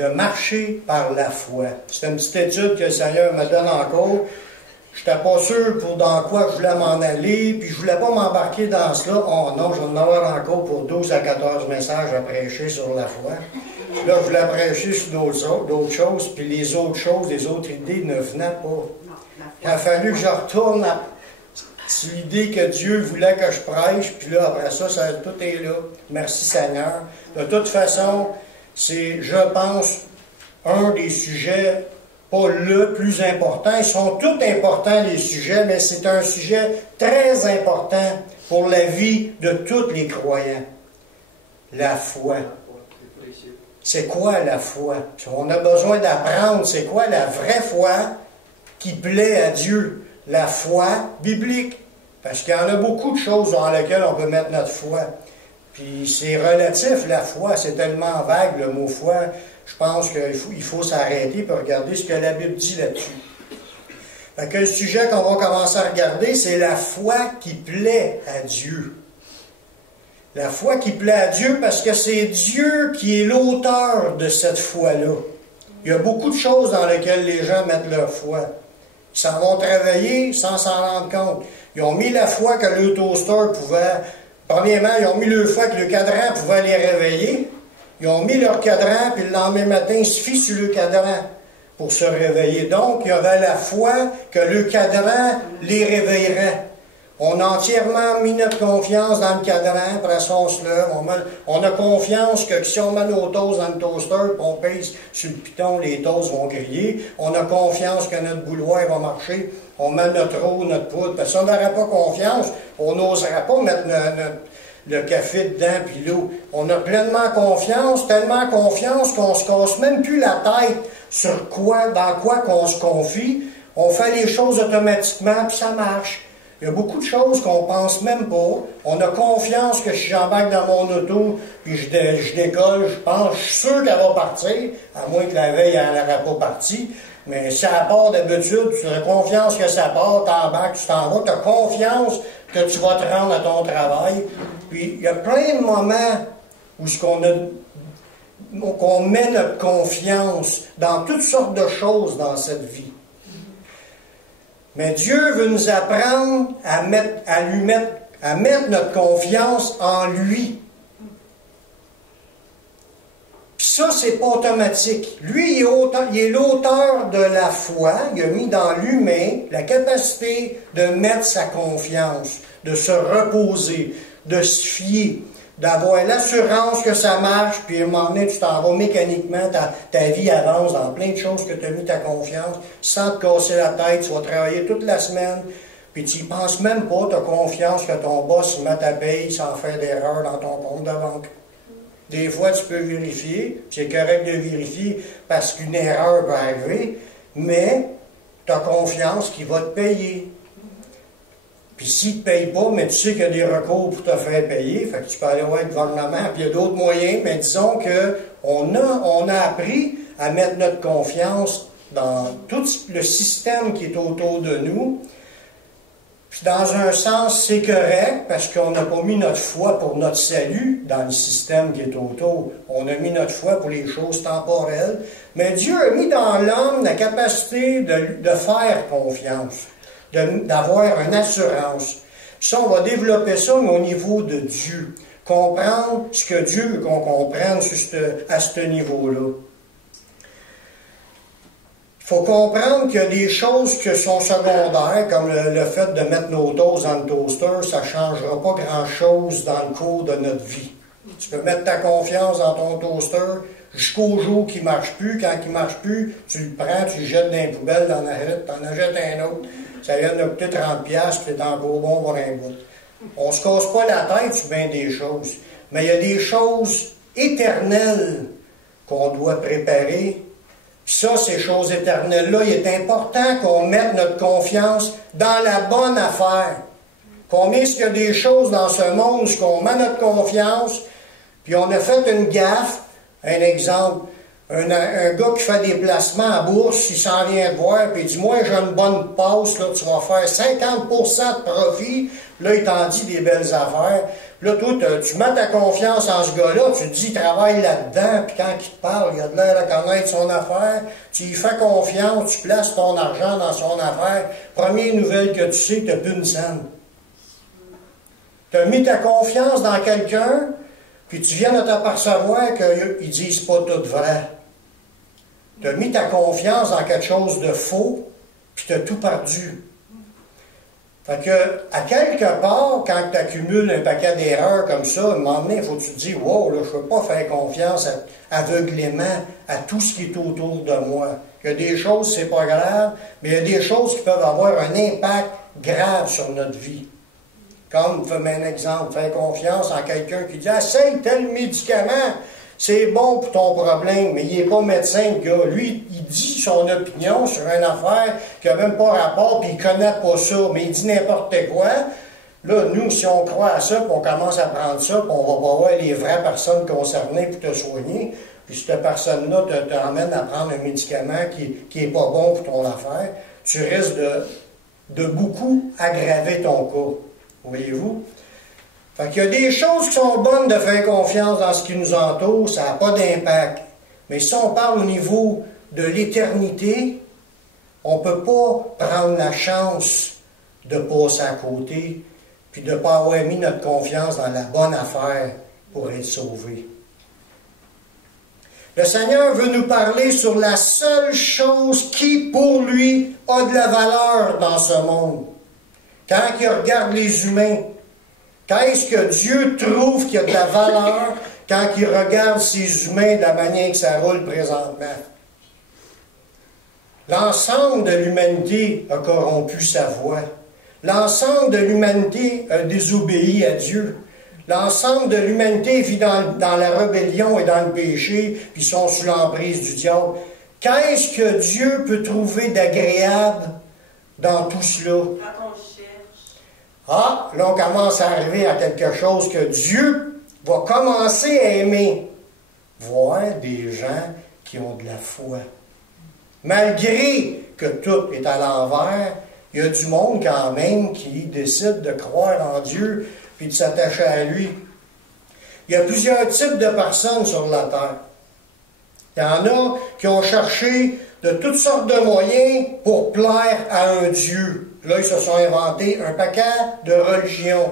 de marcher par la foi. C'est une petite étude que le Seigneur me donne encore. Je n'étais pas sûr pour dans quoi je voulais m'en aller, puis je voulais pas m'embarquer dans cela. Oh non, je vais en avoir encore pour 12 à 14 messages à prêcher sur la foi. Là, je voulais prêcher sur d'autres choses, puis les autres choses, les autres idées ne venaient pas. Il a fallu que je retourne sur l'idée que Dieu voulait que je prêche, puis là, après ça, tout est là. Merci Seigneur. De toute façon, c'est, je pense, un des sujets, pas le plus important. Ils sont tous importants, les sujets, mais c'est un sujet très important pour la vie de tous les croyants. La foi. C'est quoi la foi? On a besoin d'apprendre c'est quoi la vraie foi qui plaît à Dieu. La foi biblique. Parce qu'il y en a beaucoup de choses dans lesquelles on peut mettre notre foi. Puis c'est relatif, la foi. C'est tellement vague, le mot foi. Je pense qu'il faut s'arrêter et regarder ce que la Bible dit là-dessus. Fait que le sujet qu'on va commencer à regarder, c'est la foi qui plaît à Dieu. La foi qui plaît à Dieu parce que c'est Dieu qui est l'auteur de cette foi-là. Il y a beaucoup de choses dans lesquelles les gens mettent leur foi. Ils s'en vont travailler sans s'en rendre compte. Ils ont mis la foi que le toaster pouvait... Premièrement, ils ont mis le foi que le cadran pouvait les réveiller. Ils ont mis leur cadran, puis le lendemain matin, ils se fient sur le cadran pour se réveiller. Donc, il y avait la foi que le cadran les réveillerait. On a entièrement mis notre confiance dans le cadran, après ça, on se lève. On a confiance que si on met nos toasts dans le toaster, puis on pèse sur le piton, les toasts vont griller. On a confiance que notre bouilloire va marcher. On met notre eau, notre poudre. Parce que si on n'aurait pas confiance, on n'oserait pas mettre le café dedans puis l'eau. On a pleinement confiance, tellement confiance qu'on se casse même plus la tête sur quoi, dans quoi qu'on se confie. On fait les choses automatiquement, puis ça marche. Il y a beaucoup de choses qu'on pense même pas. On a confiance que si j'embarque dans mon auto, puis je décolle, je suis sûr qu'elle va partir, à moins que la veille, elle n'aurait pas parti. Mais si elle part d'habitude, tu as confiance que ça part, t'embarques, tu t'en vas, tu as confiance que tu vas te rendre à ton travail. Puis il y a plein de moments où qu'on met notre confiance dans toutes sortes de choses dans cette vie. Mais Dieu veut nous apprendre à mettre notre confiance en lui. Puis ça, c'est pas automatique. Lui, il est l'auteur de la foi. Il a mis dans l'humain la capacité de mettre sa confiance, de se reposer, de se fier, d'avoir l'assurance que ça marche, puis à un moment donné, tu t'en vas mécaniquement, ta vie avance dans plein de choses que tu as mis ta confiance, sans te casser la tête, tu vas travailler toute la semaine, puis tu n'y penses même pas, tu as confiance que ton boss met ta paye sans faire d'erreur dans ton compte de banque. Des fois, tu peux vérifier, c'est correct de vérifier parce qu'une erreur peut arriver, mais tu as confiance qu'il va te payer. Puis s'il ne te paye pas, mais tu sais qu'il y a des recours pour te faire payer, fait que tu peux aller voir le gouvernement, puis il y a d'autres moyens, mais disons qu'on a appris à mettre notre confiance dans tout le système qui est autour de nous. Puis dans un sens, c'est correct, parce qu'on n'a pas mis notre foi pour notre salut dans le système qui est autour. On a mis notre foi pour les choses temporelles. Mais Dieu a mis dans l'homme la capacité de faire confiance, d'avoir une assurance. Puis ça, on va développer ça, mais au niveau de Dieu. Comprendre ce que Dieu veut qu'on comprenne à ce niveau-là. Il faut comprendre qu'il y a des choses qui sont secondaires, comme le fait de mettre nos toasts dans le toaster, ça ne changera pas grand-chose dans le cours de notre vie. Tu peux mettre ta confiance dans ton toaster jusqu'au jour qu'il ne marche plus. Quand il ne marche plus, tu le prends, tu le jettes dans les poubelles, tu en achètes un autre. Ça vient de coûter 30$, puis c'est encore bon pour un bout. On ne se casse pas la tête sur bien des choses. Mais il y a des choses éternelles qu'on doit préparer. Ça, ces choses éternelles-là, il est important qu'on mette notre confiance dans la bonne affaire. Combien est-ce qu'il y a des choses dans ce monde où on met notre confiance, puis on a fait une gaffe, un exemple, un gars qui fait des placements à bourse, il s'en vient te voir, puis il dit, moi j'ai une bonne passe, là, tu vas faire 50% de profit, là il t'en dit des belles affaires, Là, toi, tu mets ta confiance en ce gars-là, tu te dis, il travaille là-dedans, puis quand il te parle, il a de l'air à connaître son affaire, tu lui fais confiance, tu places ton argent dans son affaire. Première nouvelle que tu sais, tu n'as plus une scène. Tu as mis ta confiance dans quelqu'un, puis tu viens de t'apercevoir qu'ils ne disent pas tout vrai. Tu as mis ta confiance dans quelque chose de faux, puis tu as tout perdu. Fait que, à quelque part, quand tu accumules un paquet d'erreurs comme ça, à un moment donné, il faut que tu te dises, wow, là, je ne peux pas faire confiance aveuglément à tout ce qui est autour de moi. Il y a des choses, c'est pas grave, mais il y a des choses qui peuvent avoir un impact grave sur notre vie. Comme, je mets un exemple, faire confiance en quelqu'un qui dit, essaye tel médicament, c'est bon pour ton problème, mais il n'est pas médecin, le gars. Lui, il dit son opinion sur une affaire qui n'a même pas rapport, puis il ne connaît pas ça, mais il dit n'importe quoi. Là, nous, si on croit à ça, puis on commence à prendre ça, puis on va voir les vraies personnes concernées pour te soigner, puis cette personne-là t'emmène à prendre un médicament qui n'est pas bon pour ton affaire, tu risques de beaucoup aggraver ton cas. Voyez-vous? Fait qu'il y a des choses qui sont bonnes de faire confiance dans ce qui nous entoure, ça n'a pas d'impact. Mais si on parle au niveau de l'éternité, on ne peut pas prendre la chance de passer à côté, puis de ne pas avoir mis notre confiance dans la bonne affaire pour être sauvé. Le Seigneur veut nous parler sur la seule chose qui, pour lui, a de la valeur dans ce monde. Quand il regarde les humains, qu'est-ce que Dieu trouve qu'il y a de la valeur quand il regarde ces humains de la manière que ça roule présentement? L'ensemble de l'humanité a corrompu sa voix. L'ensemble de l'humanité a désobéi à Dieu. L'ensemble de l'humanité vit dans la rébellion et dans le péché, puis sont sous l'emprise du diable. Qu'est-ce que Dieu peut trouver d'agréable dans tout cela? Ah, là on commence à arriver à quelque chose que Dieu va commencer à aimer. Voir des gens qui ont de la foi. Malgré que tout est à l'envers, il y a du monde quand même qui décide de croire en Dieu puis de s'attacher à lui. Il y a plusieurs types de personnes sur la terre. Il y en a qui ont cherché de toutes sortes de moyens pour plaire à un Dieu. Là, ils se sont inventés un paquet de religions.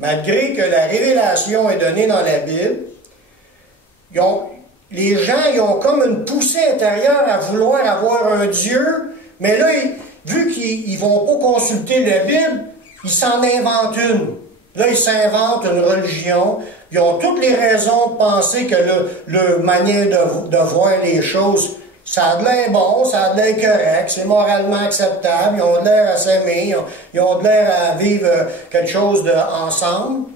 Malgré que la révélation est donnée dans la Bible, les gens ils ont comme une poussée intérieure à vouloir avoir un Dieu, mais là, vu qu'ils ne vont pas consulter la Bible, ils s'en inventent une. Là, ils s'inventent une religion. Ils ont toutes les raisons de penser que le manière de voir les choses, ça a de l'air bon, ça a de l'air correct, c'est moralement acceptable, ils ont de l'air à s'aimer, ils ont de l'air à vivre quelque chose ensemble.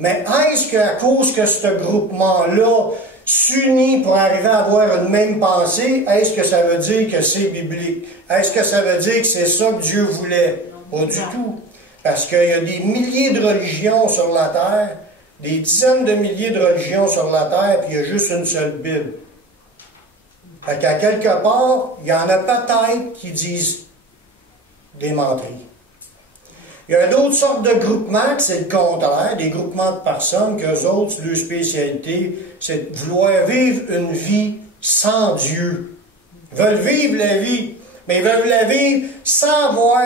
Mais est-ce qu'à cause que ce groupement-là s'unit pour arriver à avoir une même pensée, est-ce que ça veut dire que c'est biblique? Est-ce que ça veut dire que c'est ça que Dieu voulait? Pas du tout. Parce qu'il y a des milliers de religions sur la terre, des dizaines de milliers de religions sur la terre, puis il y a juste une seule Bible. Fait qu'à quelque part, il y en a peut-être qui disent des menteries. Il y a d'autres sortes de groupements que c'est le contraire, des groupements de personnes qu'eux autres, leur spécialité, c'est de vouloir vivre une vie sans Dieu. Ils veulent vivre la vie, mais ils veulent la vivre sans avoir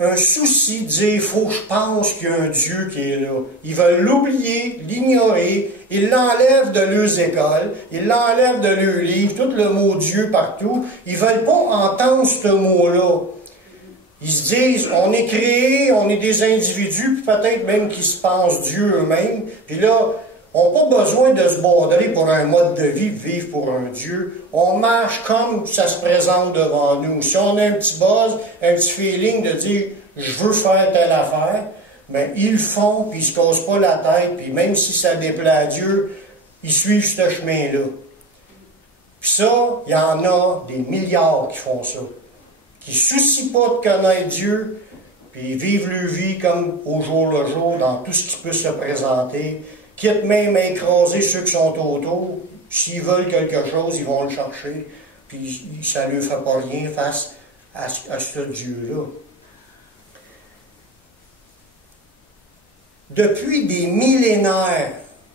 un souci de dire, il faut que je pense qu'il y a un Dieu qui est là. Ils veulent l'oublier, l'ignorer, ils l'enlèvent de leurs écoles, ils l'enlèvent de leurs livres, tout le mot Dieu partout. Ils ne veulent pas entendre ce mot-là. Ils se disent, on est créés, on est des individus, puis peut-être même qu'ils se pensent Dieu eux-mêmes. Puis là, on n'a pas besoin de se border pour un mode de vie, vivre pour un Dieu. On marche comme ça se présente devant nous. Si on a un petit buzz, un petit feeling de dire, je veux faire telle affaire, mais ils le font, puis ils ne se cassent pas la tête, puis même si ça déplaît à Dieu, ils suivent ce chemin-là. Puis ça, il y en a des milliards qui font ça. Qui ne se soucient pas de connaître Dieu, puis ils vivent leur vie comme au jour le jour, dans tout ce qui peut se présenter, quitte même à écraser ceux qui sont autour. S'ils veulent quelque chose, ils vont le chercher, puis ça ne leur fait pas rien face à ce Dieu-là. depuis des millénaires,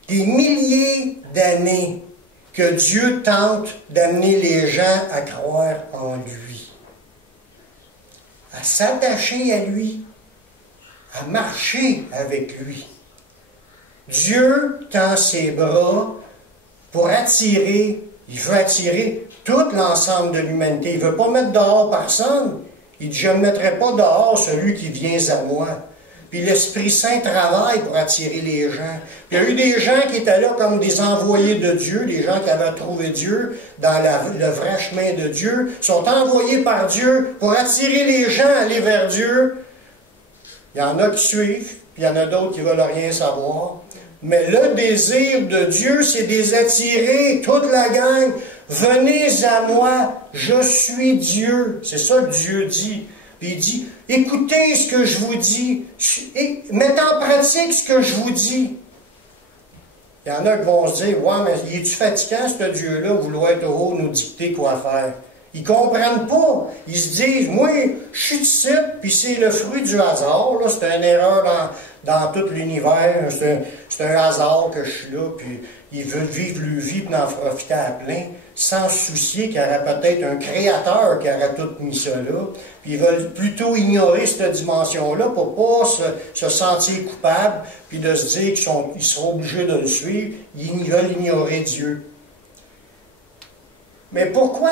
des milliers d'années, que Dieu tente d'amener les gens à croire en lui, à s'attacher à lui, à marcher avec lui. Dieu tend ses bras pour attirer, il veut attirer tout l'ensemble de l'humanité. Il ne veut pas mettre dehors personne. Il dit, je ne mettrai pas dehors celui qui vient à moi. Puis l'Esprit Saint travaille pour attirer les gens. Puis il y a eu des gens qui étaient là comme des envoyés de Dieu, des gens qui avaient trouvé Dieu dans le vrai chemin de Dieu, sont envoyés par Dieu pour attirer les gens à aller vers Dieu. Il y en a qui suivent, puis il y en a d'autres qui ne veulent rien savoir. Mais le désir de Dieu, c'est de les attirer, toute la gang. Venez à moi, je suis Dieu. C'est ça que Dieu dit. Puis il dit, écoutez ce que je vous dis, mettez en pratique ce que je vous dis. Il y en a qui vont se dire, ouais, mais il est-tu fatigant, ce Dieu-là, vouloir être au haut, nous dicter quoi faire? Ils ne comprennent pas. Ils se disent, moi, je suis ici, puis c'est le fruit du hasard. C'est une erreur dans tout l'univers. C'est un hasard que je suis là, puis ils veulent vivre leur vie, puis en profiter à plein, sans se soucier qu'il y aurait peut-être un créateur qui aurait tout mis ça là. Puis ils veulent plutôt ignorer cette dimension-là pour ne pas se sentir coupable, puis de se dire qu'ils seront obligés de le suivre. Ils veulent ignorer Dieu. Mais pourquoi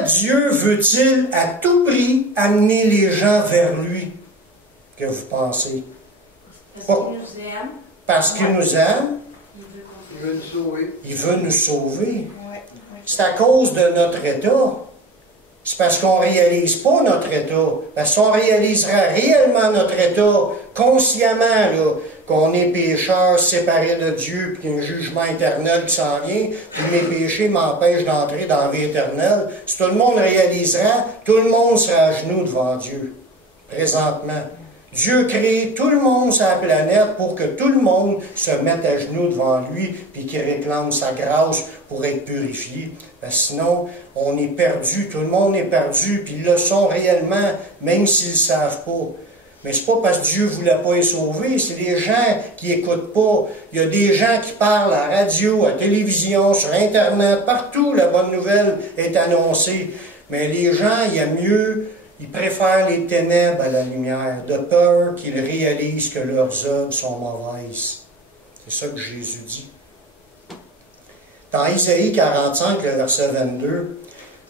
Dieu veut-il à tout prix amener les gens vers lui, que vous pensez? Parce qu'il nous aime. Parce qu'il nous aime. Il veut nous sauver. Il veut nous sauver. Ouais. C'est à cause de notre état. C'est parce qu'on ne réalise pas notre état. Parce qu'on réalisera réellement notre état, consciemment, là, qu'on est pécheur, séparé de Dieu, puis qu'il y a un jugement éternel qui s'en vient, puis mes péchés m'empêchent d'entrer dans la vie éternelle. Si tout le monde réalisera, tout le monde sera à genoux devant Dieu, présentement. Dieu crée tout le monde sur la planète pour que tout le monde se mette à genoux devant lui, puis qu'il réclame sa grâce pour être purifié. Parce que sinon, on est perdu, tout le monde est perdu, puis ils le sont réellement, même s'ils ne le savent pas. Mais ce n'est pas parce que Dieu ne voulait pas les sauver, c'est des gens qui n'écoutent pas. Il y a des gens qui parlent à la radio, à la télévision, sur Internet, partout la bonne nouvelle est annoncée. Mais les gens, il y a mieux, ils préfèrent les ténèbres à la lumière, de peur qu'ils réalisent que leurs œuvres sont mauvaises. C'est ça que Jésus dit. Dans Isaïe 45, le verset 22,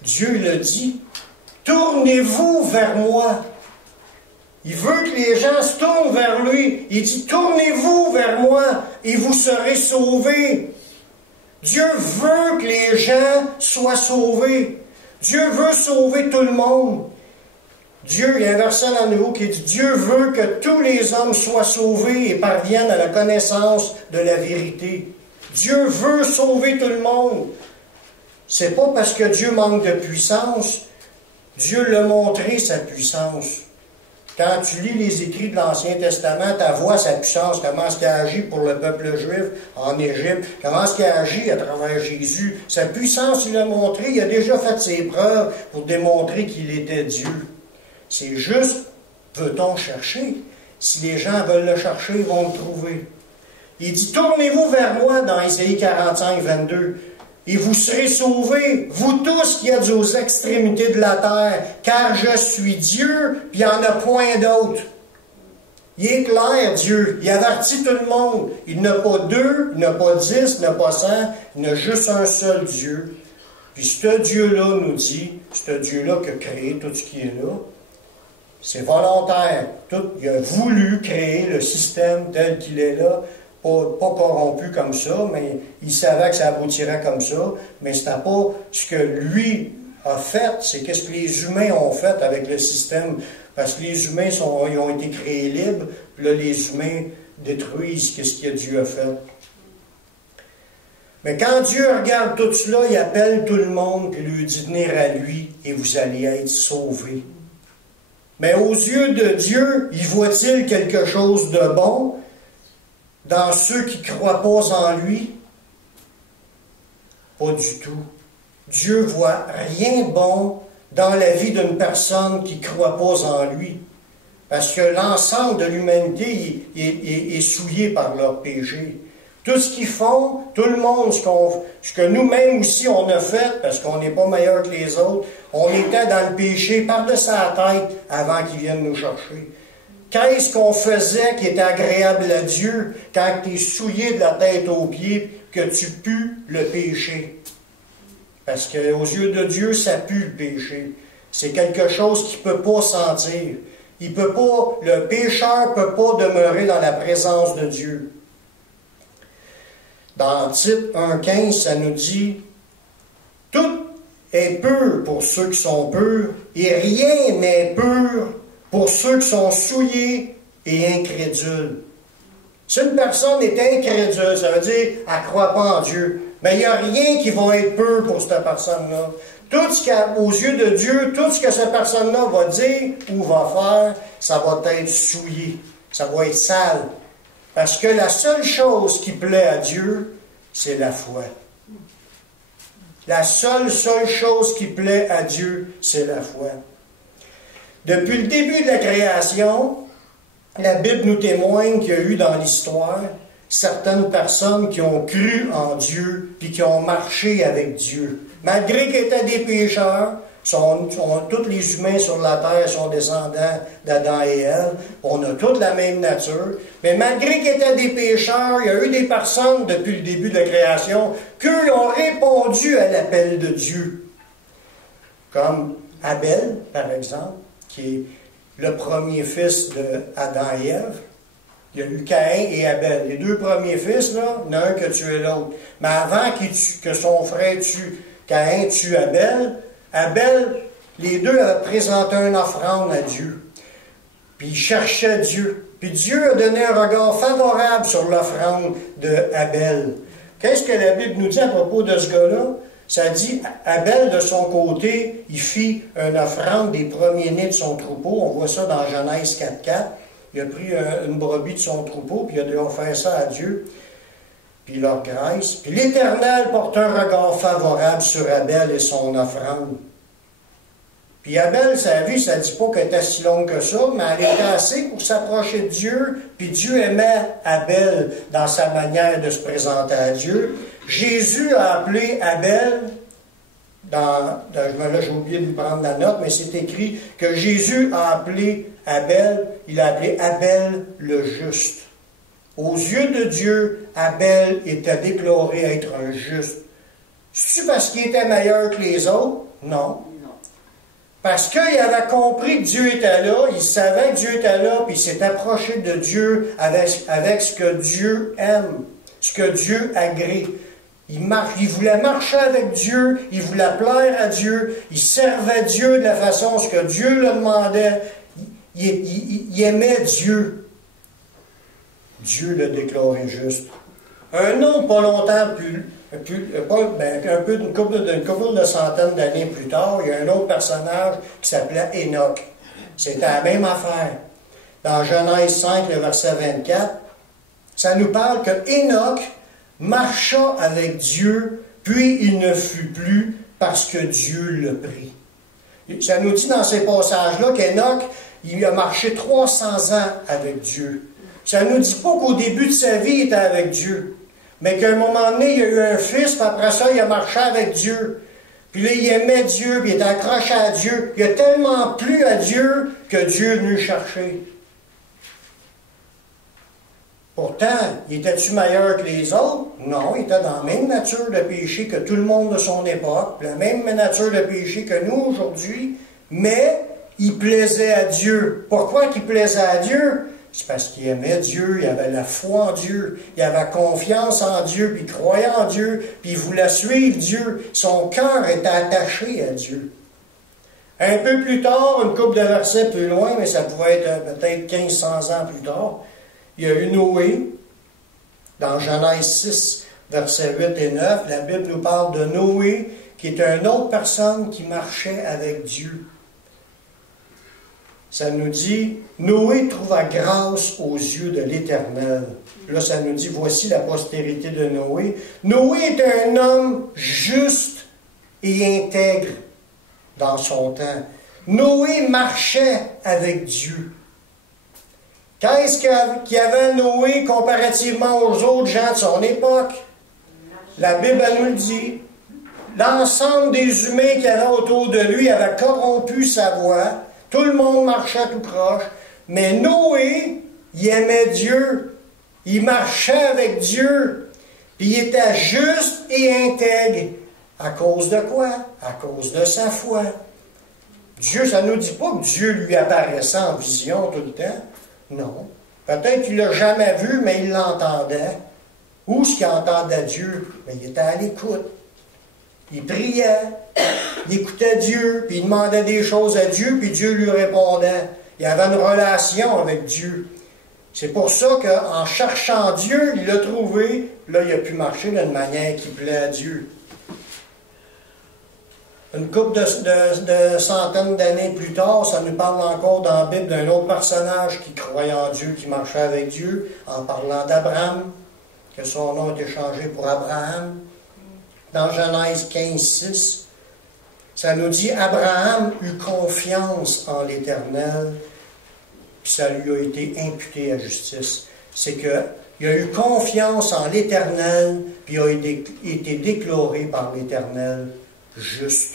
Dieu le dit, « Tournez-vous vers moi. » Il veut que les gens se tournent vers lui. Il dit, « Tournez-vous vers moi et vous serez sauvés. » Dieu veut que les gens soient sauvés. Dieu veut sauver tout le monde. Dieu, il y a un verset dans le Nouveau qui dit, Dieu veut que tous les hommes soient sauvés et parviennent à la connaissance de la vérité. Dieu veut sauver tout le monde. C'est pas parce que Dieu manque de puissance. Dieu l'a montré, sa puissance. Quand tu lis les écrits de l'Ancien Testament, tu vois sa puissance, comment est-ce qu'il a agi pour le peuple juif en Égypte, comment est-ce qu'il a agi à travers Jésus. Sa puissance, il l'a montré, il a déjà fait ses preuves pour démontrer qu'il était Dieu. C'est juste, veut-on chercher? Si les gens veulent le chercher, ils vont le trouver. Il dit, tournez-vous vers moi dans Isaïe 45, 22. Et vous serez sauvés, vous tous qui êtes aux extrémités de la terre, car je suis Dieu, puis il n'y en a point d'autre. Il est clair, Dieu. Il avertit tout le monde. Il n'a pas 2, il n'a pas 10, il n'a pas 100, il n'a juste un seul Dieu. Puis ce Dieu-là nous dit, ce Dieu-là qui a créé tout ce qui est là, c'est volontaire. Il a voulu créer le système tel qu'il est là, pas corrompu comme ça, mais il savait que ça aboutirait comme ça, mais ce n'est pas ce que lui a fait, c'est ce que les humains ont fait avec le système, parce que les humains ils ont été créés libres, puis là les humains détruisent ce que Dieu a fait. Mais quand Dieu regarde tout cela, il appelle tout le monde et lui dit de venir à lui et vous allez être sauvés. Mais aux yeux de Dieu, y voit-il quelque chose de bon dans ceux qui ne croient pas en lui? Pas du tout. Dieu ne voit rien de bon dans la vie d'une personne qui ne croit pas en lui. Parce que l'ensemble de l'humanité est souillé par leur péché. Tout ce qu'ils font, tout le monde, ce que nous-mêmes aussi on a fait, parce qu'on n'est pas meilleur que les autres, on était dans le péché par-dessus la tête avant qu'ils viennent nous chercher. Qu'est-ce qu'on faisait qui était agréable à Dieu quand tu es souillé de la tête aux pieds, que tu pues le péché? Parce qu'aux yeux de Dieu, ça pue le péché. C'est quelque chose qu'il ne peut pas sentir. Le pécheur ne peut pas demeurer dans la présence de Dieu. Dans Tite 1,15, ça nous dit « Tout est pur pour ceux qui sont purs, et rien n'est pur pour ceux qui sont souillés et incrédules. » Si une personne est incrédule, ça veut dire qu'elle ne croit pas en Dieu. Mais il n'y a rien qui va être pur pour cette personne-là. Tout ce aux yeux de Dieu, tout ce que cette personne-là va dire ou va faire, ça va être souillé. Ça va être sale. Parce que la seule chose qui plaît à Dieu, c'est la foi. La seule chose qui plaît à Dieu, c'est la foi. Depuis le début de la création, la Bible nous témoigne qu'il y a eu dans l'histoire certaines personnes qui ont cru en Dieu puis qui ont marché avec Dieu. Malgré qu'ils étaient des pécheurs, tous les humains sur la terre sont descendants d'Adam et Ève. On a toute la même nature. Mais malgré qu'ils étaient des pécheurs, il y a eu des personnes depuis le début de la création qui ont répondu à l'appel de Dieu. Comme Abel, par exemple, qui est le premier fils d'Adam et Ève. Il y a eu Caïn et Abel. Les deux premiers fils, là, il y en a un qui a tué l'autre. Mais avant que son frère Caïn tue Abel, les deux avaient présenté une offrande à Dieu. Puis ils cherchaient Dieu. Puis Dieu a donné un regard favorable sur l'offrande d'Abel. Qu'est-ce que la Bible nous dit à propos de ce gars-là? Ça dit, Abel, de son côté, il fit une offrande des premiers-nés de son troupeau. On voit ça dans Genèse 4,4. Il a pris une brebis de son troupeau, puis il a offert ça à Dieu. Puis il leur graisse. Puis l'Éternel porte un regard favorable sur Abel et son offrande. Puis Abel, sa vie, ça ne dit pas qu'elle était si longue que ça, mais elle était assez pour s'approcher de Dieu. Puis Dieu aimait Abel dans sa manière de se présenter à Dieu. Jésus a appelé Abel, là j'ai oublié de lui prendre la note, mais c'est écrit que Jésus a appelé Abel, il a appelé Abel le juste. Aux yeux de Dieu, Abel était déclaré être un juste. C'est-tu parce qu'il était meilleur que les autres? Non. Parce qu'il avait compris que Dieu était là, il savait que Dieu était là, puis il s'est approché de Dieu avec ce que Dieu aime, ce que Dieu agrée. Il voulait marcher avec Dieu, il voulait plaire à Dieu, il servait Dieu de la façon ce que Dieu le demandait. Il aimait Dieu. Dieu l'a déclaré juste. Un autre, pas longtemps une couple de centaines d'années plus tard, il y a un autre personnage qui s'appelait Enoch. C'était la même affaire. Dans Genèse 5, le verset 24, ça nous parle que Enoch marcha avec Dieu, puis il ne fut plus parce que Dieu le prit. Ça nous dit dans ces passages-là qu'Enoch, il a marché 300 ans avec Dieu. Ça ne nous dit pas qu'au début de sa vie, il était avec Dieu. Mais qu'à un moment donné, il y a eu un fils, puis après ça, il a marché avec Dieu. Puis là, il aimait Dieu, puis il était accroché à Dieu. Il a tellement plu à Dieu que Dieu est venu le chercher. Pourtant, il était-tu meilleur que les autres? Non, il était dans la même nature de péché que tout le monde de son époque, la même nature de péché que nous aujourd'hui, mais il plaisait à Dieu. Pourquoi qu'il plaisait à Dieu? C'est parce qu'il aimait Dieu, il avait la foi en Dieu, il avait confiance en Dieu, puis il croyait en Dieu, puis il voulait suivre Dieu. Son cœur était attaché à Dieu. Un peu plus tard, une couple de versets plus loin, mais ça pouvait être peut-être 1500 ans plus tard, il y a eu Noé, dans Genèse 6, versets 8 et 9, la Bible nous parle de Noé, qui est une autre personne qui marchait avec Dieu. Ça nous dit, Noé trouva grâce aux yeux de l'Éternel. Là, ça nous dit, voici la postérité de Noé. Noé était un homme juste et intègre dans son temps. Noé marchait avec Dieu. Qu'est-ce qu'il y avait Noé comparativement aux autres gens de son époque? La Bible elle nous le dit. L'ensemble des humains qu'il y avait autour de lui avait corrompu sa voix. Tout le monde marchait tout proche. Mais Noé, il aimait Dieu. Il marchait avec Dieu. Puis il était juste et intègre. À cause de quoi? À cause de sa foi. Dieu, ça ne nous dit pas que Dieu lui apparaissait en vision tout le temps. Non. Peut-être qu'il ne l'a jamais vu, mais il l'entendait. Où est-ce qu'il entendait Dieu? Mais il était à l'écoute. Il priait, il écoutait Dieu, puis il demandait des choses à Dieu, puis Dieu lui répondait. Il avait une relation avec Dieu. C'est pour ça qu'en cherchant Dieu, il l'a trouvé. Là, il a pu marcher d'une manière qui plaît à Dieu. Une couple de centaines d'années plus tard, ça nous parle encore dans la Bible d'un autre personnage qui croyait en Dieu, qui marchait avec Dieu, en parlant d'Abraham, que son nom a été changé pour Abraham. Dans Genèse 15, 6, ça nous dit « Abraham eut confiance en l'Éternel, puis ça lui a été imputé à justice. » C'est qu'il a eu confiance en l'Éternel, puis il a été déclaré par l'Éternel juste.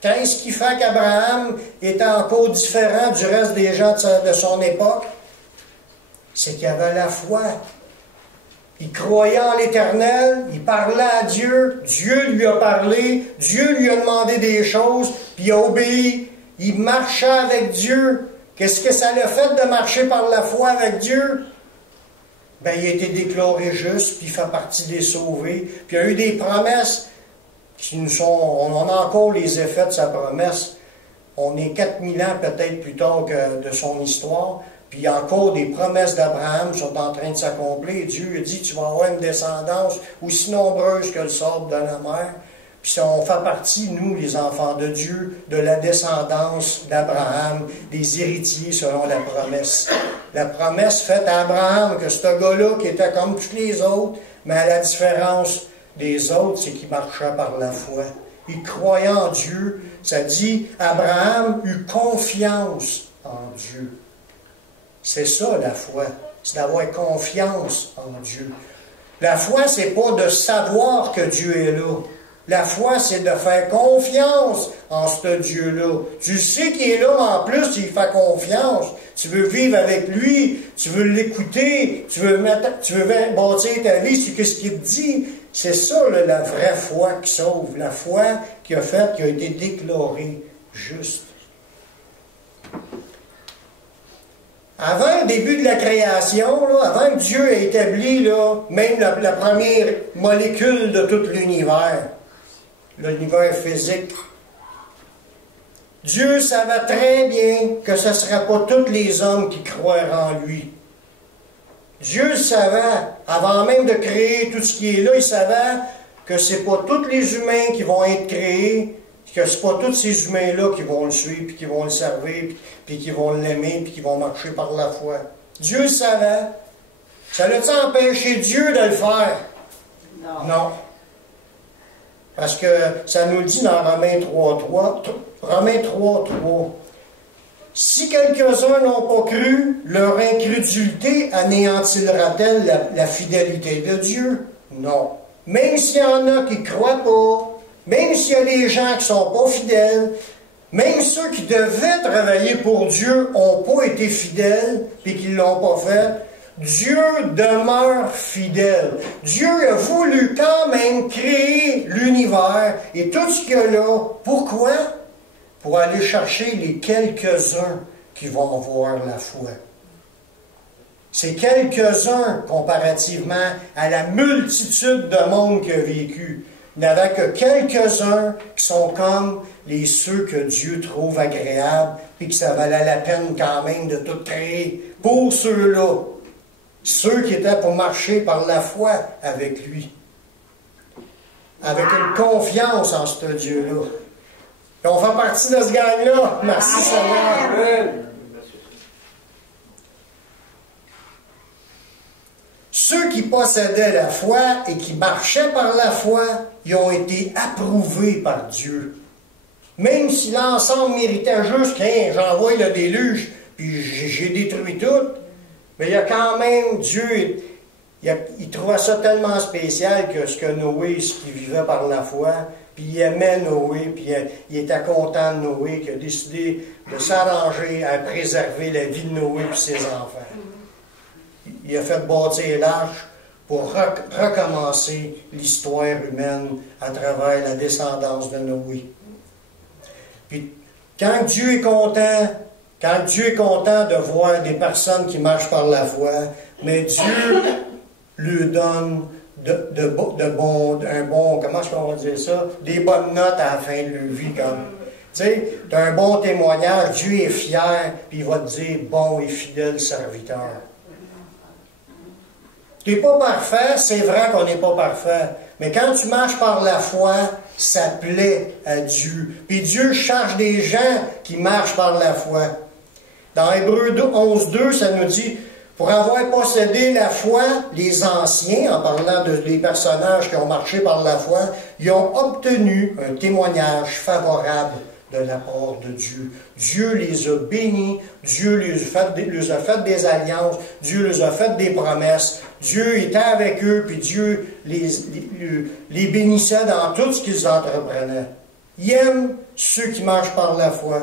Qu'est-ce qui fait qu'Abraham était encore différent du reste des gens de son époque? C'est qu'il avait la foi. Il croyait en l'Éternel, il parlait à Dieu, Dieu lui a parlé, Dieu lui a demandé des choses, puis il a obéi. Il marchait avec Dieu. Qu'est-ce que ça l'a fait de marcher par la foi avec Dieu? Ben, il a été déclaré juste, puis il fait partie des sauvés. Puis il y a eu des promesses qui nous sont... On en a encore les effets de sa promesse. On est 4000 ans peut-être plus tard que de son histoire. Puis il y a encore des promesses d'Abraham qui sont en train de s'accomplir. Dieu a dit, tu vas avoir une descendance aussi nombreuse que le sable de la mer. Puis on fait partie, nous, les enfants de Dieu, de la descendance d'Abraham, des héritiers selon la promesse. La promesse faite à Abraham, que ce gars-là, qui était comme tous les autres, mais à la différence des autres, c'est qu'il marchait par la foi. Il croyait en Dieu. Ça dit, Abraham eut confiance en Dieu. C'est ça, la foi. C'est d'avoir confiance en Dieu. La foi, c'est pas de savoir que Dieu est là. La foi, c'est de faire confiance en ce Dieu-là. Tu sais qu'il est là, mais en plus, tu lui fais confiance. Tu veux vivre avec lui, tu veux l'écouter, tu veux bâtir ta vie sur ce qu'il te dit. C'est ça, là, la vraie foi qui sauve. La foi qui a été déclarée juste. Avant le début de la création, là, avant que Dieu ait établi là, même la première molécule de tout l'univers physique, Dieu savait très bien que ce ne seraient pas tous les hommes qui croiraient en lui. Dieu savait, avant même de créer tout ce qui est là, il savait que ce n'est pas tous les humains qui vont être créés, que ce n'est pas tous ces humains-là qui vont le suivre, puis qui vont le servir, puis qui vont l'aimer, puis qui vont marcher par la foi. Dieu savait. Ça l'a-t-il empêché Dieu de le faire? Non. Non. Parce que ça nous le dit dans Romains 3.3. Romains 3.3. Si quelques-uns n'ont pas cru, leur incrédulité anéantira-t-elle la fidélité de Dieu? Non. Même s'il y en a qui ne croient pas, même s'il y a des gens qui ne sont pas fidèles, même ceux qui devaient travailler pour Dieu n'ont pas été fidèles et qu'ils ne l'ont pas fait, Dieu demeure fidèle. Dieu a voulu quand même créer l'univers et tout ce qu'il y a là. Pourquoi? Pour aller chercher les quelques-uns qui vont avoir la foi. C'est quelques-uns comparativement à la multitude de monde qui a vécu. Il n'y avait que quelques-uns qui sont comme ceux que Dieu trouve agréables et que ça valait la peine quand même de tout créer pour ceux-là. Ceux qui étaient pour marcher par la foi avec lui. Avec une confiance en ce Dieu-là. Et on fait partie de ce gang-là. Merci Seigneur. Ceux qui possédaient la foi et qui marchaient par la foi, ils ont été approuvés par Dieu. Même si l'ensemble méritait juste, j'envoie le déluge, puis j'ai détruit tout. Mais il y a quand même, Dieu, il trouvait ça tellement spécial que ce que Noé, ce qu'il vivait par la foi, puis il aimait Noé, puis il était content de Noé, qu'il a décidé de s'arranger à préserver la vie de Noé et ses enfants. Il a fait bâtir l'arche pour recommencer l'histoire humaine à travers la descendance de Noé. Puis quand Dieu est content de voir des personnes qui marchent par la foi, mais Dieu lui donne comment est-ce qu'on va dire ça? Des bonnes notes à la fin de leur vie. Comme, tu sais, tu as un bon témoignage, Dieu est fier, puis il va te dire, bon et fidèle serviteur. Tu n'es pas parfait, c'est vrai qu'on n'est pas parfait, mais quand tu marches par la foi, ça plaît à Dieu. Puis Dieu cherche des gens qui marchent par la foi. Dans Hébreux 11.2, ça nous dit, pour avoir possédé la foi, les anciens, en parlant des personnages qui ont marché par la foi, ils ont obtenu un témoignage favorable de la part de Dieu. Dieu les a bénis, Dieu les a fait des alliances, Dieu les a fait des promesses, Dieu était avec eux, puis Dieu les bénissait dans tout ce qu'ils entreprenaient. Il aime ceux qui marchent par la foi.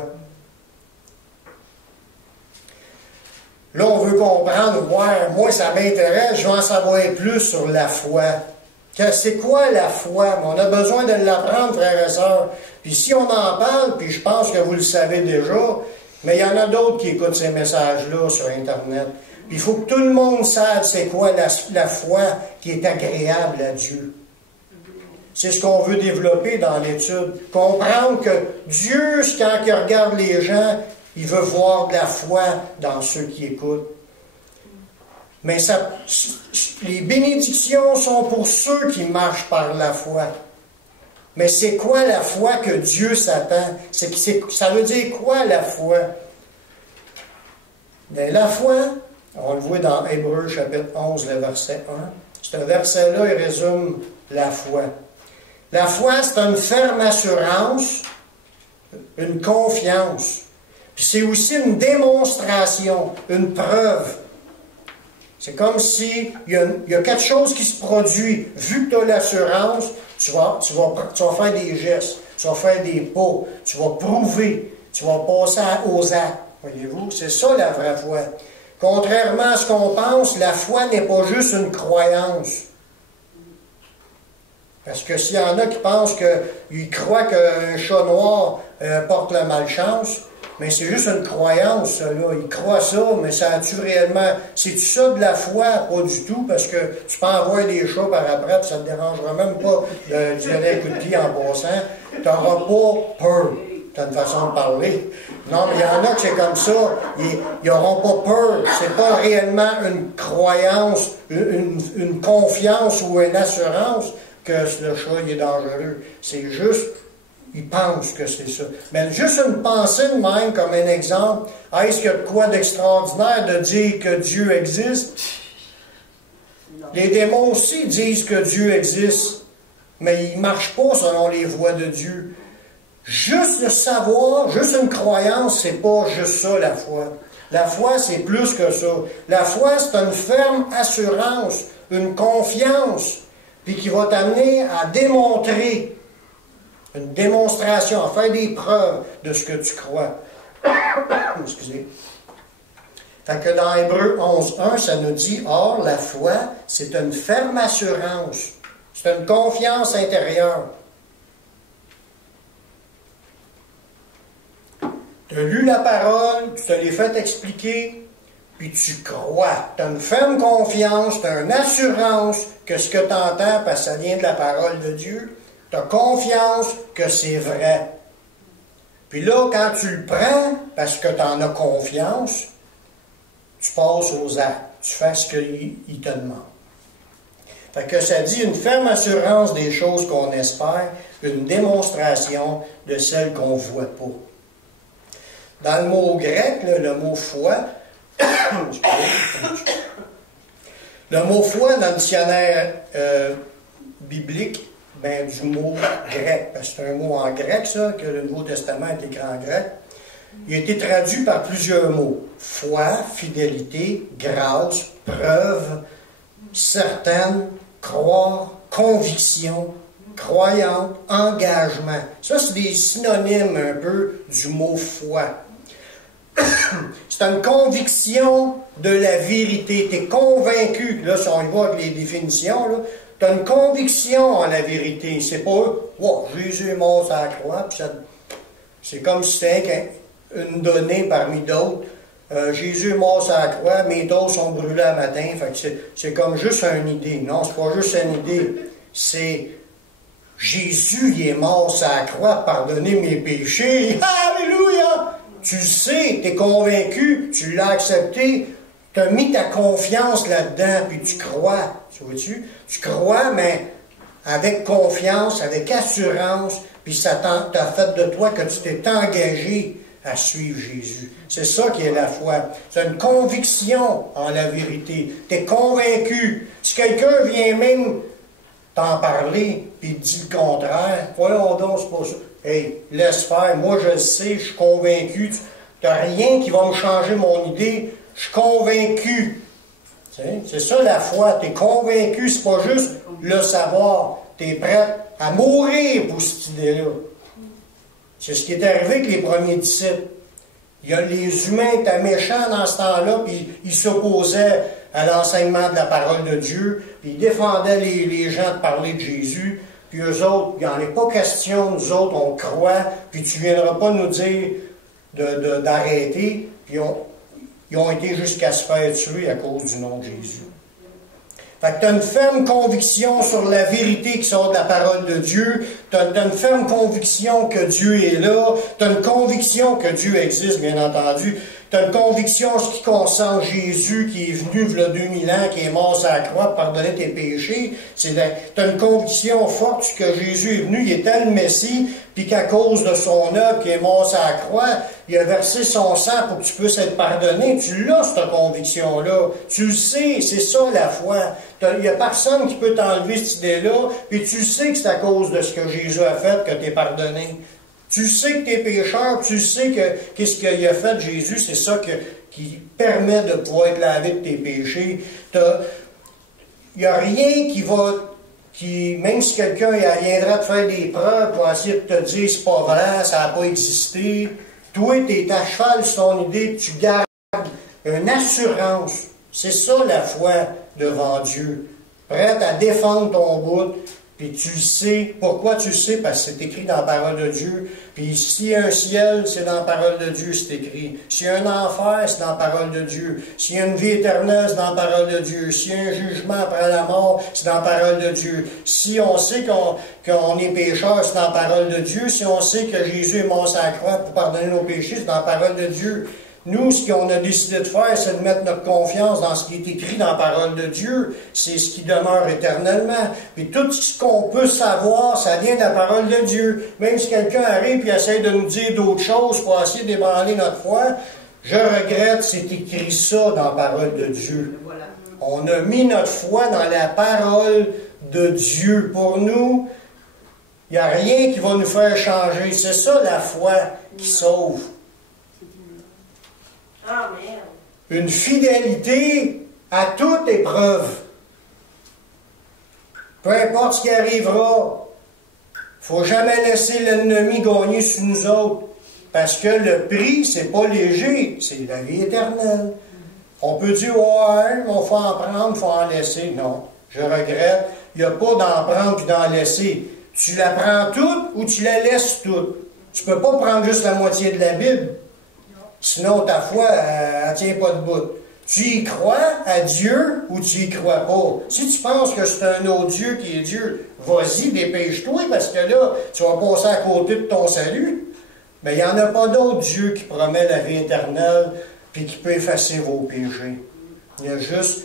Là, on veut comprendre, ouais, moi, ça m'intéresse, je veux en savoir plus sur la foi. C'est quoi la foi? On a besoin de l'apprendre, frères et sœurs. Puis si on en parle, puis je pense que vous le savez déjà, mais il y en a d'autres qui écoutent ces messages-là sur Internet. Puis il faut que tout le monde sache c'est quoi la foi qui est agréable à Dieu. C'est ce qu'on veut développer dans l'étude. Comprendre que Dieu, quand il regarde les gens, il veut voir de la foi dans ceux qui écoutent. Mais les bénédictions sont pour ceux qui marchent par la foi. Mais c'est quoi la foi que Dieu s'attend? Ça veut dire quoi la foi? Bien, la foi, on le voit dans Hébreux chapitre 11, le verset 1. Ce verset-là, il résume la foi. La foi, c'est une ferme assurance, une confiance. Puis c'est aussi une démonstration, une preuve. C'est comme si il y a quelque chose qui se produit. Vu que tu as l'assurance, tu vas faire des gestes, tu vas faire des pas, tu vas prouver, tu vas passer aux actes. Voyez-vous, c'est ça la vraie foi. Contrairement à ce qu'on pense, la foi n'est pas juste une croyance. Parce que s'il y en a qui pensent qu'ils croient qu'un chat noir porte la malchance, mais c'est juste une croyance, ça, là. Ils croient ça, mais ça a-tu réellement... C'est-tu ça de la foi? Pas du tout, parce que tu peux envoyer des chats par après, puis ça ne te dérangera même pas de donner un coup de pied en passant. Tu n'auras pas peur. Tu as une façon de parler. Non, mais il y en a que c'est comme ça. Ils n'auront pas peur. C'est pas réellement une croyance, une confiance ou une assurance que le chat il est dangereux. C'est juste... Ils pensent que c'est ça. Mais juste une pensée de même, comme un exemple, est-ce qu'il y a de quoi d'extraordinaire de dire que Dieu existe? Les démons aussi disent que Dieu existe, mais ils ne marchent pas selon les voies de Dieu. Juste le savoir, juste une croyance, c'est pas juste ça la foi. La foi, c'est plus que ça. La foi, c'est une ferme assurance, une confiance, puis qui va t'amener à démontrer une démonstration, à faire des preuves de ce que tu crois. Excusez. Fait que dans Hébreux 11.1, ça nous dit, or, la foi, c'est une ferme assurance. C'est une confiance intérieure. Tu as lu la parole, tu te l'as fait expliquer, puis tu crois. Tu as une ferme confiance, tu as une assurance que ce que tu entends, parce que ça vient de la parole de Dieu, tu as confiance que c'est vrai. Puis là, quand tu le prends, parce que tu en as confiance, tu passes aux actes. Tu fais ce qu'il te demande. Fait que ça dit une ferme assurance des choses qu'on espère, une démonstration de celles qu'on ne voit pas. Dans le mot grec, là, le mot foi, le mot foi dans le dictionnaire biblique, ben, du mot grec, parce que c'est un mot en grec, ça, que le Nouveau Testament est écrit en grec. Il a été traduit par plusieurs mots. Foi, fidélité, grâce, preuve, certaine, croire, conviction, croyante, engagement. Ça, c'est des synonymes un peu du mot foi. C'est une conviction de la vérité. Tu es convaincu. Là, si on y va avec les définitions, tu as une conviction en la vérité. C'est pas wow, Jésus est mort sur la croix. C'est comme si c'était une donnée parmi d'autres. Jésus est mort sur la croix, mes dos sont brûlés à matin. C'est comme juste une idée. Non, c'est pas juste une idée. C'est Jésus, il est mort sur la croix pour pardonner mes péchés. Alléluia! Tu le sais, tu es convaincu, tu l'as accepté, tu as mis ta confiance là-dedans, puis tu crois. Tu vois-tu? Tu crois, mais avec confiance, avec assurance, puis ça t'a fait de toi que tu t'es engagé à suivre Jésus. C'est ça qui est la foi. C'est une conviction en la vérité. Tu es convaincu. Si quelqu'un vient même t'en parler, puis dit le contraire, voyons donc, c'est pas ça. Hey, laisse faire. Moi, je le sais, je suis convaincu. Tu n'as rien qui va me changer mon idée. Je suis convaincu. C'est ça la foi. Tu es convaincu. C'est pas juste le savoir. Tu es prêt à mourir pour cette idée-là. C'est ce qui est arrivé avec les premiers disciples. Les humains étaient méchants dans ce temps-là, puis ils s'opposaient à l'enseignement de la parole de Dieu, puis ils défendaient les gens de parler de Jésus. Puis eux autres, il n'y en est pas question, nous autres, on croit, puis tu ne viendras pas nous dire d'arrêter. Puis ils ont été jusqu'à se faire tuer à cause du nom de Jésus. Fait que tu as une ferme conviction sur la vérité qui sort de la parole de Dieu. Tu as une ferme conviction que Dieu est là. Tu as une conviction que Dieu existe, bien entendu. Tu as une conviction en ce qui concerne Jésus qui est venu il y a 2000 ans, qui est mort sur la croix pour pardonner tes péchés. Tu as une conviction forte que Jésus est venu, il était le Messie, puis qu'à cause de son œuvre qui est mort sur la croix, il a versé son sang pour que tu puisses être pardonné. Tu l'as, cette conviction-là. Tu le sais, c'est ça la foi. Il n'y a personne qui peut t'enlever cette idée-là, puis tu sais que c'est à cause de ce que Jésus a fait que tu es pardonné. Tu sais que tu es pécheur, tu sais que qu'est-ce qu'il a fait Jésus, c'est ça qui permet de pouvoir être lavé de tes péchés. Il n'y a rien même si quelqu'un viendra te faire des preuves pour essayer de te dire c'est pas vrai, ça n'a pas existé, toi, tu es à cheval sur ton idée, tu gardes une assurance. C'est ça la foi devant Dieu. Prête à défendre ton bout. Puis tu le sais. Pourquoi tu le sais? Parce que c'est écrit dans la parole de Dieu. Puis s'il y a un ciel, c'est dans la parole de Dieu, c'est écrit. S'il y a un enfer, c'est dans la parole de Dieu. S'il y a une vie éternelle, c'est dans la parole de Dieu. S'il y a un jugement après la mort, c'est dans la parole de Dieu. Si on sait qu'on est pécheur, c'est dans la parole de Dieu. Si on sait que Jésus est mort sur la croix pour pardonner nos péchés, c'est dans la parole de Dieu. Nous, ce qu'on a décidé de faire, c'est de mettre notre confiance dans ce qui est écrit dans la parole de Dieu. C'est ce qui demeure éternellement. Puis tout ce qu'on peut savoir, ça vient de la parole de Dieu. Même si quelqu'un arrive et essaie de nous dire d'autres choses pour essayer d'ébranler notre foi, je regrette, c'est écrit ça dans la parole de Dieu. On a mis notre foi dans la parole de Dieu. Pour nous, il n'y a rien qui va nous faire changer. C'est ça la foi qui sauve. Une fidélité à toute épreuve. Peu importe ce qui arrivera, il ne faut jamais laisser l'ennemi gagner sur nous autres. Parce que le prix, c'est pas léger, c'est la vie éternelle. On peut dire, ouais, il faut en prendre, il faut en laisser. Non, je regrette. Il n'y a pas d'en prendre et d'en laisser. Tu la prends toute ou tu la laisses toute. Tu ne peux pas prendre juste la moitié de la Bible. Sinon, ta foi, elle ne tient pas debout. Tu y crois à Dieu ou tu y crois pas? Si tu penses que c'est un autre Dieu qui est Dieu, vas-y, dépêche-toi, parce que là, tu vas passer à côté de ton salut. Mais il n'y en a pas d'autre Dieu qui promet la vie éternelle puis qui peut effacer vos péchés. Il y a juste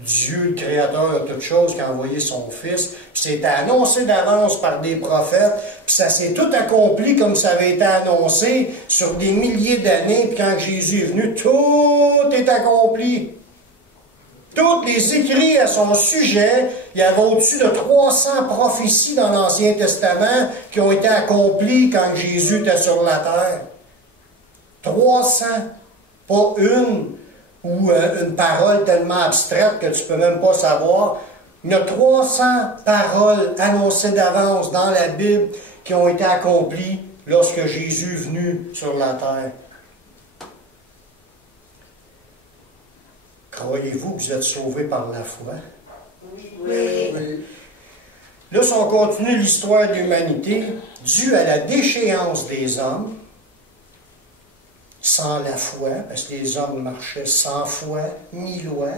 Dieu, le Créateur de toutes choses, qui a envoyé son Fils. Puis c'est annoncé d'avance par des prophètes. Puis ça s'est tout accompli comme ça avait été annoncé sur des milliers d'années. Puis quand Jésus est venu, tout est accompli. Tous les écrits à son sujet, il y avait au-dessus de 300 prophéties dans l'Ancien Testament qui ont été accomplies quand Jésus était sur la terre. 300, pas une, ou une parole tellement abstraite que tu ne peux même pas savoir. Il y a 300 paroles annoncées d'avance dans la Bible qui ont été accomplies lorsque Jésus est venu sur la terre. Croyez-vous que vous êtes sauvés par la foi? Oui. Là, si on continue l'histoire de l'humanité, due à la déchéance des hommes, sans la foi, parce que les hommes marchaient sans foi ni loi,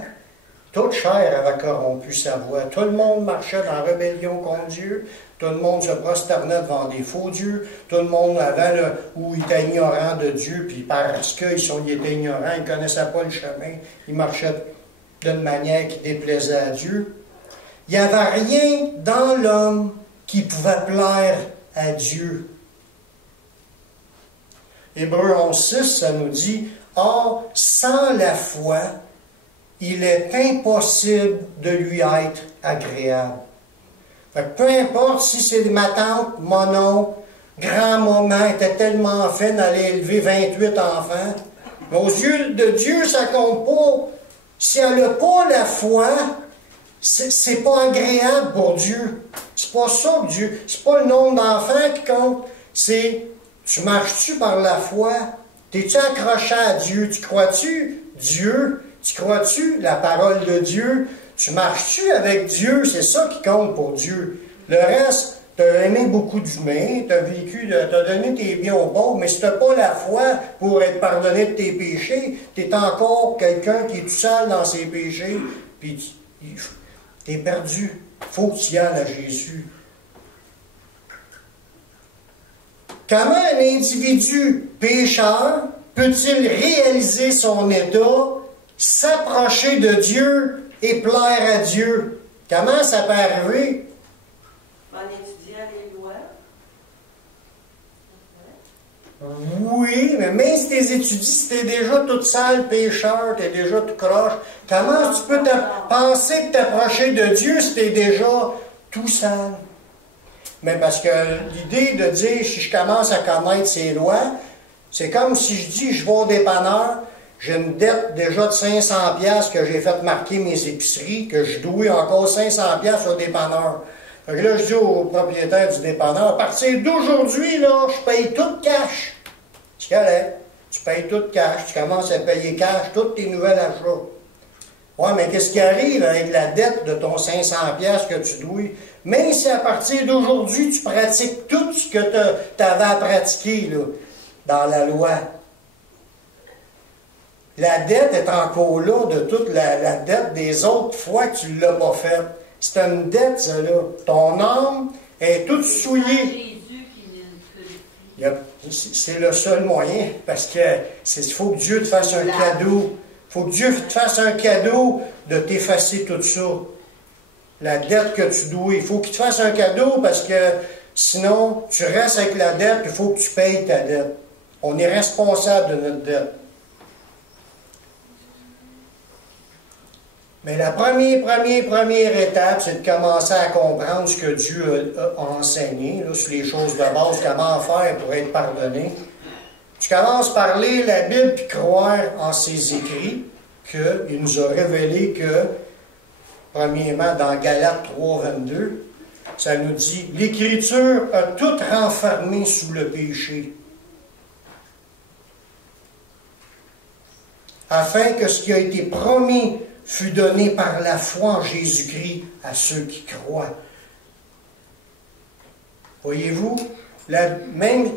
toute chair avait corrompu sa voix. Tout le monde marchait dans rébellion contre Dieu. Tout le monde se prosternait devant des faux dieux. Tout le monde avait où il était ignorant de Dieu, puis parce qu'ils étaient ignorants, ils ne connaissaient pas le chemin. Ils marchaient d'une manière qui déplaisait à Dieu. Il n'y avait rien dans l'homme qui pouvait plaire à Dieu. Hébreux 11.6, ça nous dit, « Or, sans la foi, il est impossible de lui être agréable. » Fait que peu importe si c'est ma tante, mon oncle, grand-maman était tellement fine, elle a élevé 28 enfants, mais aux yeux de Dieu, ça compte pas. Si elle n'a pas la foi, c'est pas agréable pour Dieu. C'est pas ça que Dieu. C'est pas le nombre d'enfants qui compte. C'est, tu marches-tu par la foi? T'es-tu accroché à Dieu? Tu crois-tu Dieu? Tu crois-tu la parole de Dieu? Tu marches-tu avec Dieu? C'est ça qui compte pour Dieu. Le reste, tu as aimé beaucoup d'humains, tu as vécu, tu as donné tes biens aux pauvres, mais si tu n'as pas la foi pour être pardonné de tes péchés, tu es encore quelqu'un qui est tout seul dans ses péchés, puis tu es perdu. Il faut que tu y ailles à Jésus. Comment un individu pécheur peut-il réaliser son état, s'approcher de Dieu et plaire à Dieu? Comment ça peut arriver? En étudiant les lois. Oui, mais même si tu étudies, si tu es déjà toute sale, pécheur, tu es déjà tout croche, comment tu peux penser de t'approcher de Dieu si tu es déjà tout sale? Mais parce que l'idée de dire, si je commence à connaître ces lois, c'est comme si je dis, je vais au dépanneur, j'ai une dette déjà de 500 pièces que j'ai fait marquer mes épiceries, que je dois encore 500 pièces au dépanneur. Fait que là, je dis au propriétaire du dépanneur, à partir d'aujourd'hui, là, je paye tout cash. Tu connais? Tu payes tout cash, tu commences à payer cash tous tes nouvelles achats. Ouais, mais qu'est-ce qui arrive avec la dette de ton 500 pièces que tu dois? Même si à partir d'aujourd'hui, tu pratiques tout ce que tu avais à pratiquer là, dans la loi. La dette est encore là de toute la dette des autres fois que tu ne l'as pas faite. C'est une dette, ça, là. Ton âme est toute souillée. C'est le seul moyen, parce que il faut que Dieu te fasse un cadeau. Il faut que Dieu te fasse un cadeau de t'effacer tout ça. La dette que tu dois. Il faut qu'il te fasse un cadeau parce que sinon, tu restes avec la dette, il faut que tu payes ta dette. On est responsable de notre dette. Mais la première étape, c'est de commencer à comprendre ce que Dieu a enseigné, là, sur les choses de base, comment faire pour être pardonné. Tu commences par lire la Bible et croire en ses écrits, qu'il nous a révélé que, premièrement, dans Galates 3.22, ça nous dit « L'Écriture a tout renfermé sous le péché, afin que ce qui a été promis fut donné par la foi en Jésus-Christ à ceux qui croient. » Voyez-vous, même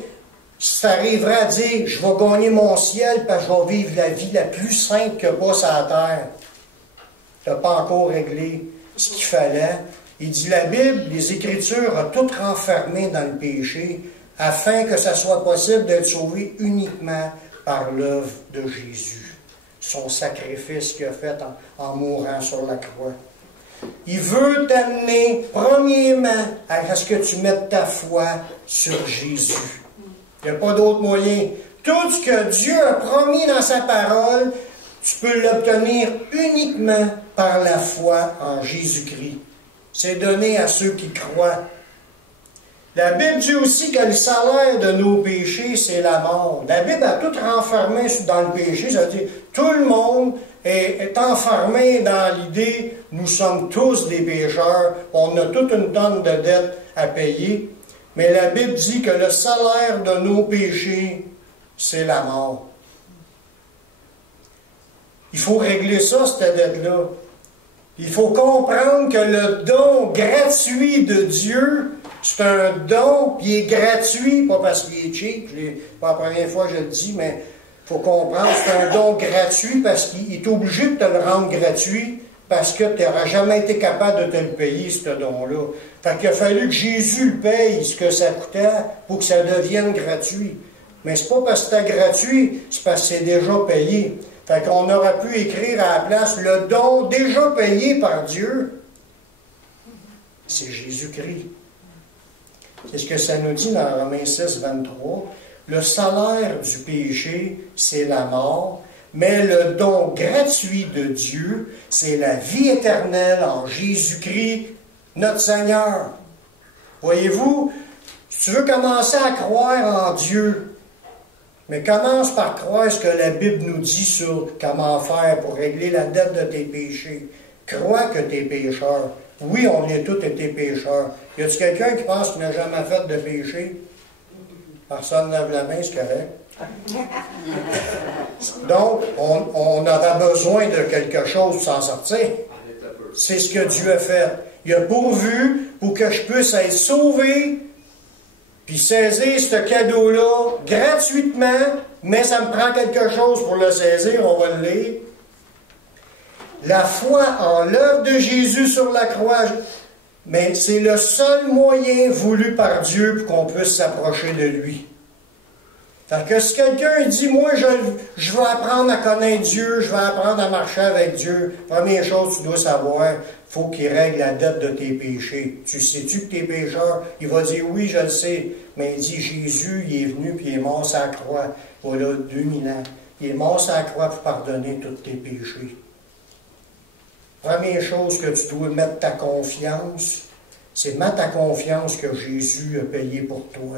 si tu arriverais à dire « Je vais gagner mon ciel parce que je vais vivre la vie la plus simple que passe à la terre », tu n'as pas encore réglé ce qu'il fallait. Il dit la Bible, les Écritures ont tout renfermé dans le péché afin que ça soit possible d'être sauvé uniquement par l'œuvre de Jésus. Son sacrifice qu'il a fait en mourant sur la croix. Il veut t'amener, premièrement, à ce que tu mettes ta foi sur Jésus. Il n'y a pas d'autre moyen. Tout ce que Dieu a promis dans sa parole, tu peux l'obtenir uniquement par la foi en Jésus-Christ. C'est donné à ceux qui croient. La Bible dit aussi que le salaire de nos péchés, c'est la mort. La Bible a tout renfermé dans le péché. Ça veut dire tout le monde est enfermé dans l'idée, nous sommes tous des pécheurs, on a toute une tonne de dettes à payer. Mais la Bible dit que le salaire de nos péchés, c'est la mort. Il faut régler ça, cette dette-là. Il faut comprendre que le don gratuit de Dieu, c'est un don qui est gratuit, pas parce qu'il est cheap, pas la première fois que je le dis, mais il faut comprendre que c'est un don gratuit parce qu'il est obligé de te le rendre gratuit parce que tu n'auras jamais été capable de te le payer, ce don-là. Fait qu'il a fallu que Jésus le paye, ce que ça coûtait, pour que ça devienne gratuit. Mais c'est pas parce que c'était gratuit, c'est parce que c'est déjà payé. Fait qu'on aurait pu écrire à la place le don déjà payé par Dieu. C'est Jésus-Christ. C'est ce que ça nous dit dans Romains 6, 23. Le salaire du péché, c'est la mort, mais le don gratuit de Dieu, c'est la vie éternelle en Jésus-Christ, notre Seigneur. Voyez-vous, si tu veux commencer à croire en Dieu, mais commence par croire ce que la Bible nous dit sur comment faire pour régler la dette de tes péchés. Crois que tu es pécheur. Oui, on est tous été pécheurs. Y a-t-il quelqu'un qui pense qu'il n'a jamais fait de péché? Personne ne lève la main, c'est correct. Donc, on aura besoin de quelque chose pour s'en sortir. C'est ce que Dieu a fait. Il a pourvu pour que je puisse être sauvé, puis saisir ce cadeau-là gratuitement, mais ça me prend quelque chose pour le saisir, on va le lire. La foi en l'œuvre de Jésus sur la croix, mais c'est le seul moyen voulu par Dieu pour qu'on puisse s'approcher de lui. Fait que si quelqu'un dit, moi je veux apprendre à connaître Dieu, je veux apprendre à marcher avec Dieu, première chose que tu dois savoir, il faut qu'il règle la dette de tes péchés. Tu sais-tu que tu es pécheur? Il va dire, oui, je le sais. Mais il dit, Jésus, il est venu puis il est mort sur la croix, voilà, 2000 ans. Il est mort sur la croix pour pardonner tous tes péchés. Première chose que tu dois mettre ta confiance, c'est mettre ta confiance que Jésus a payé pour toi.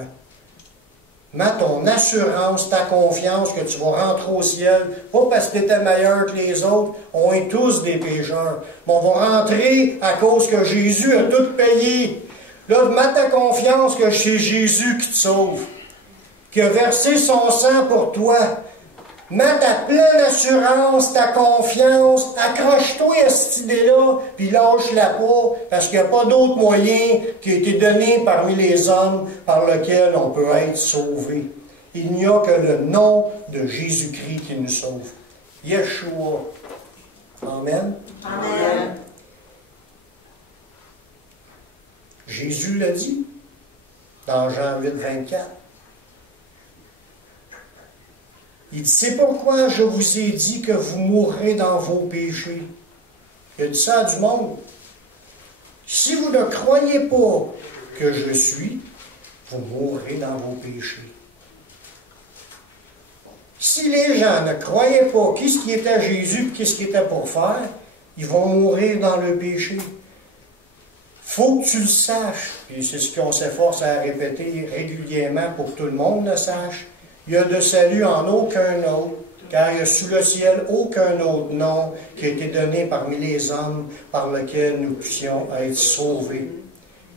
Mets ton assurance, ta confiance que tu vas rentrer au ciel, pas parce que tu étais meilleur que les autres, on est tous des pécheurs, mais on va rentrer à cause que Jésus a tout payé. Là, mets ta confiance que c'est Jésus qui te sauve, qui a versé son sang pour toi. Mets ta pleine assurance, ta confiance, accroche-toi à cette idée-là, puis lâche-la pas, parce qu'il n'y a pas d'autre moyen qui a été donné parmi les hommes par lequel on peut être sauvé. Il n'y a que le nom de Jésus-Christ qui nous sauve. Yeshua. Amen. Amen. Jésus l'a dit dans Jean 8, 24. Il dit, c'est pourquoi je vous ai dit que vous mourrez dans vos péchés. Il a dit ça à du monde. Si vous ne croyez pas que je suis, vous mourrez dans vos péchés. Si les gens ne croyaient pas qu'est-ce qui était Jésus et qu'est-ce qu'il était pour faire, ils vont mourir dans le péché. Il faut que tu le saches. Et c'est ce qu'on s'efforce à répéter régulièrement pour que tout le monde le sache. Il n'y a de salut en aucun autre, car il n'y a sous le ciel aucun autre nom qui a été donné parmi les hommes par lequel nous puissions être sauvés.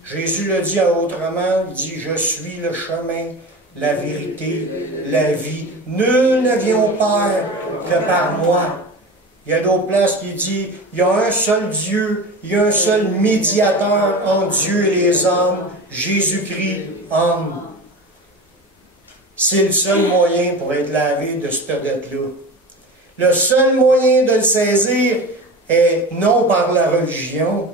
Jésus le dit autrement, il dit, je suis le chemin, la vérité, la vie. Nul ne vient au Père que par moi. Il y a d'autres places qui disent, il y a un seul Dieu, il y a un seul médiateur entre Dieu et les hommes, Jésus-Christ, homme. C'est le seul moyen pour être lavé de cette dette-là. Le seul moyen de le saisir est non par la religion,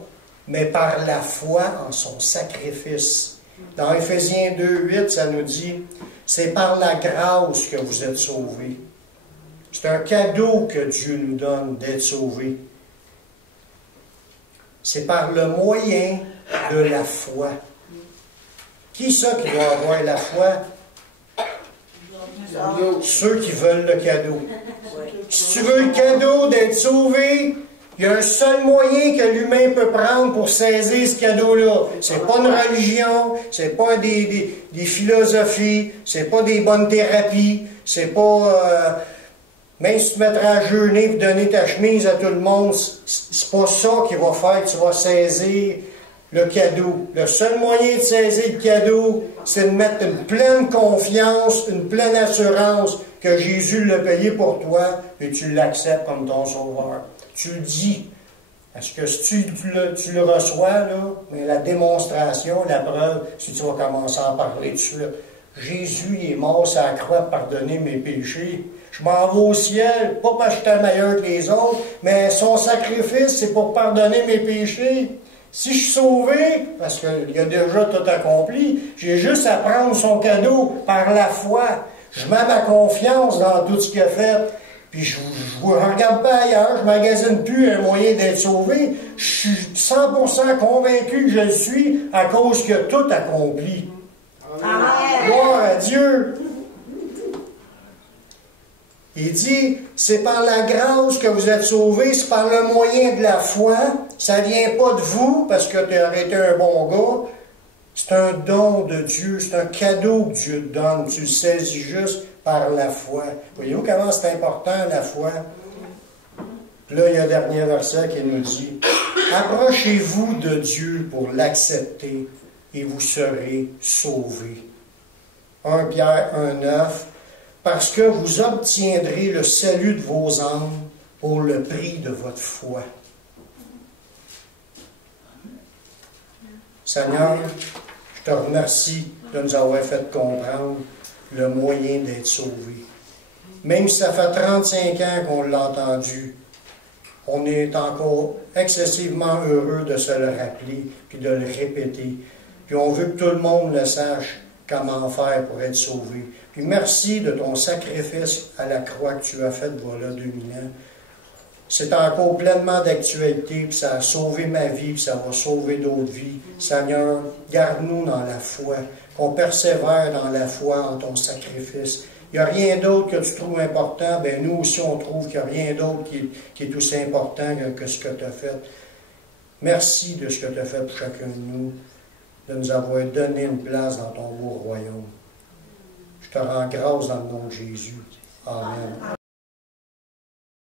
mais par la foi en son sacrifice. Dans Éphésiens 2:8, ça nous dit, c'est par la grâce que vous êtes sauvés. C'est un cadeau que Dieu nous donne d'être sauvés. C'est par le moyen de la foi. Qui ça qui doit avoir la foi? Ceux qui veulent le cadeau. Si tu veux le cadeau d'être sauvé, Il y a un seul moyen que l'humain peut prendre pour saisir ce cadeau-là. C'est pas une religion, c'est pas des philosophies, c'est pas des bonnes thérapies, c'est pas... même si tu te mettras à jeûner et donner ta chemise à tout le monde, c'est pas ça qui va faire que tu vas saisir le cadeau. Le seul moyen de saisir le cadeau, c'est de mettre une pleine confiance, une pleine assurance que Jésus l'a payé pour toi et tu l'acceptes comme ton sauveur. Tu le dis. Parce que si tu le reçois, là, mais la démonstration, la preuve, si tu vas commencer à en parler dessus, là, Jésus il est mort sur la croix pour pardonner mes péchés. Je m'en vais au ciel, pas parce que j'étais meilleur que les autres, mais son sacrifice, c'est pour pardonner mes péchés. Si je suis sauvé, parce qu'il a déjà tout accompli, j'ai juste à prendre son cadeau par la foi. Je mets ma confiance dans tout ce qu'il a fait. Puis je ne regarde pas ailleurs, je ne magasine plus un moyen d'être sauvé. Je suis 100% convaincu que je le suis à cause qu'il a tout accompli. Amen. Gloire à Dieu. Il dit, c'est par la grâce que vous êtes sauvés, c'est par le moyen de la foi. Ça ne vient pas de vous parce que tu aurais été un bon gars. C'est un don de Dieu, c'est un cadeau que Dieu te donne. Tu le saisis juste par la foi. Voyez-vous comment c'est important, la foi? Là, il y a un dernier verset qui nous dit, « Approchez-vous de Dieu pour l'accepter et vous serez sauvés. » 1 Pierre 1,9, « Parce que vous obtiendrez le salut de vos âmes pour le prix de votre foi. » Seigneur, je te remercie de nous avoir fait comprendre le moyen d'être sauvé. Même si ça fait 35 ans qu'on l'a entendu, on est encore excessivement heureux de se le rappeler puis de le répéter. Puis on veut que tout le monde le sache comment faire pour être sauvé. Puis merci de ton sacrifice à la croix que tu as fait voilà 2000 ans. C'est encore pleinement d'actualité, puis ça a sauvé ma vie, puis ça va sauver d'autres vies. Seigneur, garde-nous dans la foi, qu'on persévère dans la foi en ton sacrifice. Il n'y a rien d'autre que tu trouves important, bien nous aussi on trouve qu'il n'y a rien d'autre qui est aussi important que ce que tu as fait. Merci de ce que tu as fait pour chacun de nous, de nous avoir donné une place dans ton beau royaume. Je te rends grâce dans le nom de Jésus. Amen.